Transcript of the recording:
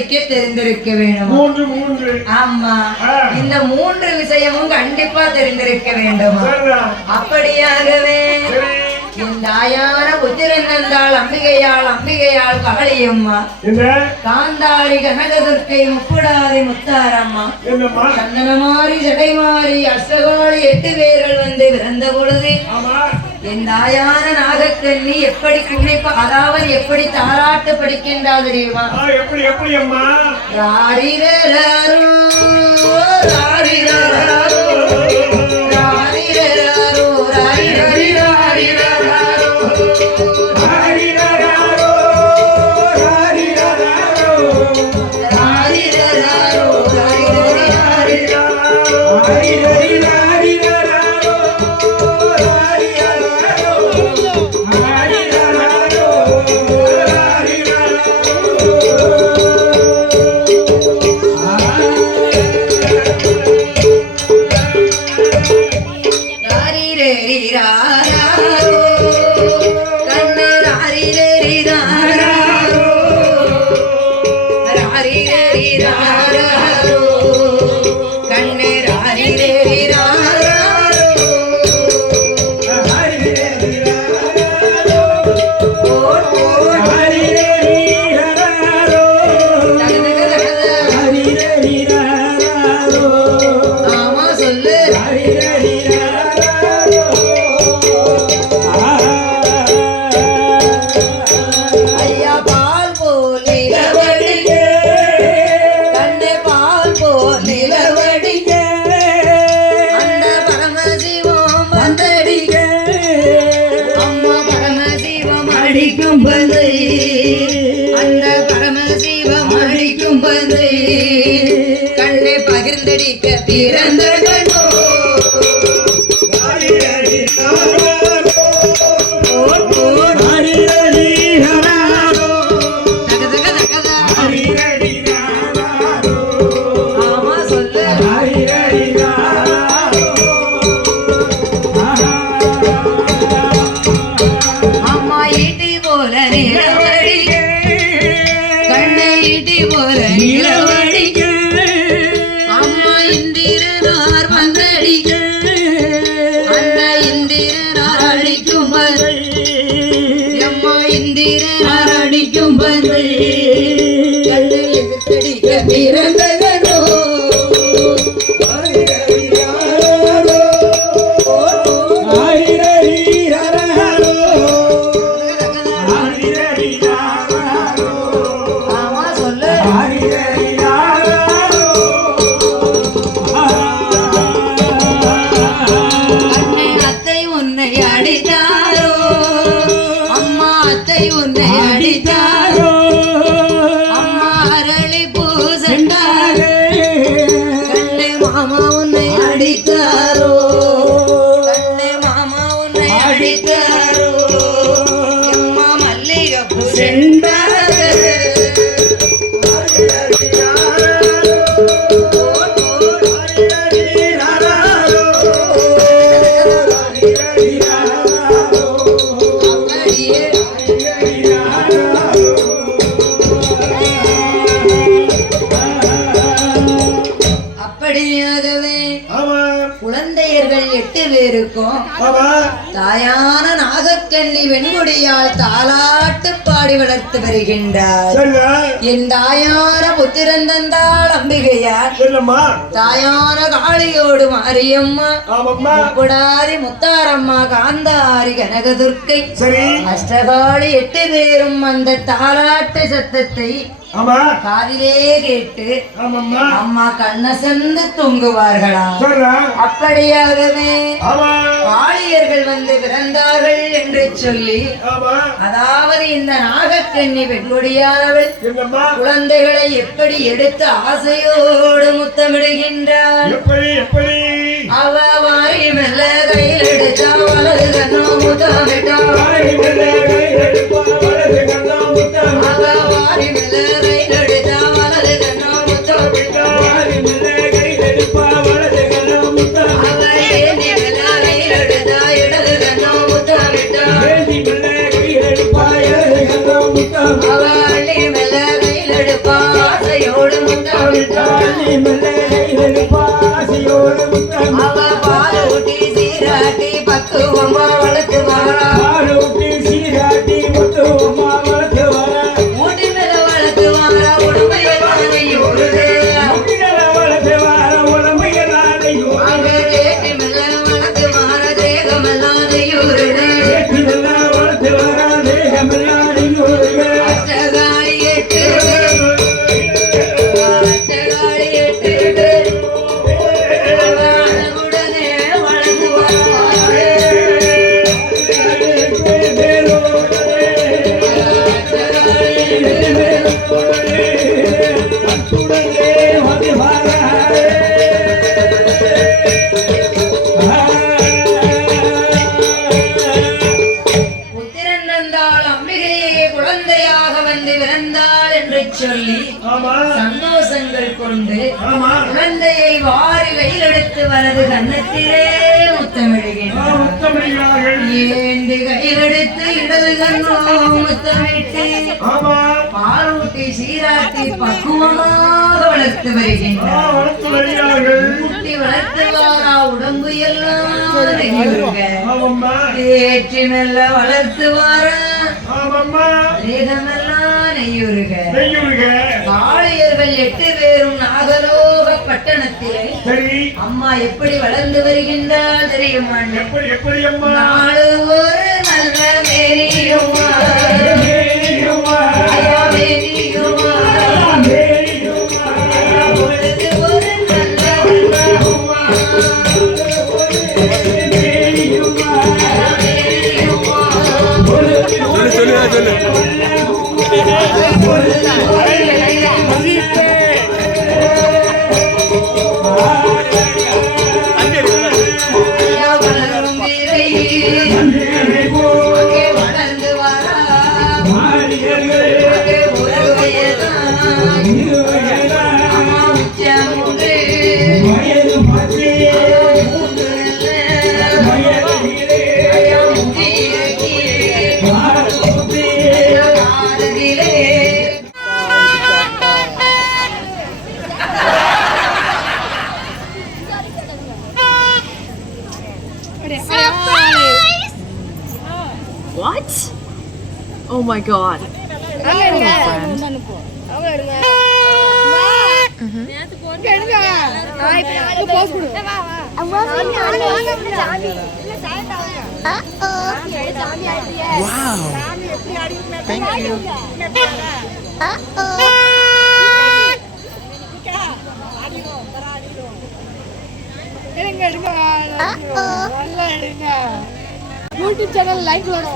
படிக்க தெரிந்திருக்க வேணும். ஆமா, இந்த 3 விஷயமும் கண்டிப்பா தெரிந்திருக்க வேண்டும். அப்படியாகவே என் தாயான புத்திரனந்தாள் அம்பிகையாள் காளியம்மா, காந்தாரி கனகதுர்க்கை முப்புடாதி முத்தாரம்மா, சந்தனமாரி ஜடைமாரி அஷ்டகாளி 8 பேர்கள் வந்து பிறந்த பொழுது என் தாயான நாகக்கண்ணி எப்படி குடிப்பா, அதாவது எப்படி தாராட்டு படிக்கின்றாள் தெரியுமா? எப்படி அம்மா? ராரிரராரோ ராரிரராரோ ராரிரராரோ ராரிரராரோ அந்த பரமசிவம் அடிக்கும் பந்தை கண்ணை பகிர்ந்தடிக்க பிறந்த அடிக்கும் பந்தை கண்ணை எதிர்த்தடிக்க பிறந்தவனோ குழந்தையர்கள் 8 பேருக்கும் தாயான நாகக்கண்ணி வெண்குடியால் தாலாட்டு பாடி வளர்த்து வருகின்றார். என் தாயான புத்திரன் தந்தாள் அம்பிகையார், தாயான காளியோடு மாரியம்மா, முப்புடாரி முத்தாரம்மா, காந்தாரி கனகதுர்க்கை, அஷ்டகாளி 8 பேரும் அந்த தாலாட்டு சத்தத்தை காதிலே கேட்டு அம்மா கண்ணசந்து தூங்குவார்களா? அப்படியாகவே காளியர்கள் வந்து பிறந்தார்கள் என்று சொல்லி, அதாவது இந்த நாகக்கண்ணி வெண்கொடியானவள் குழந்தைகளை எப்படி எடுத்து ஆசையோடு முத்தமிடுகின்றாள். அவ வாரி மெல்ல கையில் எடுத்தா வலது கண்ணோ முத்தமிட்டாள். அவ வாரி மெல்ல கையில் எடுத்தா வலது கண்ணோ முத்தமிட்டாள். அவ ஏந்தி மெல்ல கையில் எடுத்தா இடது கண்ணோ முத்தமிட்டாள். அவ அள்ளி மெல்ல கையில் எடுப்பா ஆசை அவ பால் ஊட்டி சீராட்டி பக்குவமா வளர்த்து வாரா மூட்டி மேல வளர்த்து வாரா உடம்பையூருது அங்க தேட்டி மேல வளர்த்து வார தேகமெல்லாம் நெய்யூருது அச்சகாளி எட்டு அழகுடனே வழங்குவாரே உத்திரநந்தாள் அம்பிகையே குழந்தையாக வந்து பிறந்தாள் என்று சொல்லி சந்தோஷங்கள் கொண்டு குழந்தையை வாரி வெயிலெடுத்து வலது கன்னத்திலே முத்தமிடுகின்றார் ஏந்து கையிலெடுத்து இடது கண்ணோ முத்தமிட்டு பாலூட்டி சீராட்டி பக்குவமாக வளர்த்து வருகின்றார் ஊட்டி வளர்த்து வாரா உடம்பு எல்லாம் ஏற்றி மெல்ல வளர்த்து வாரா தேகமெல்லாம் நெய்யுருக காளையர்கள் 8 பேரும் நாகலோக பட்டணத்திலே அம்மா எப்படி வளர்ந்து வருகின்றார் தெரியுமா? நாலு ஒரு நல்ல மேரியுமா பொழுது ஒரு நல்ல வண்ணமுமா வளர்ந்து வாரா அம்மா உச்சம் மூன்று What? Oh my god. Wow. Thank you. YouTube channel like करो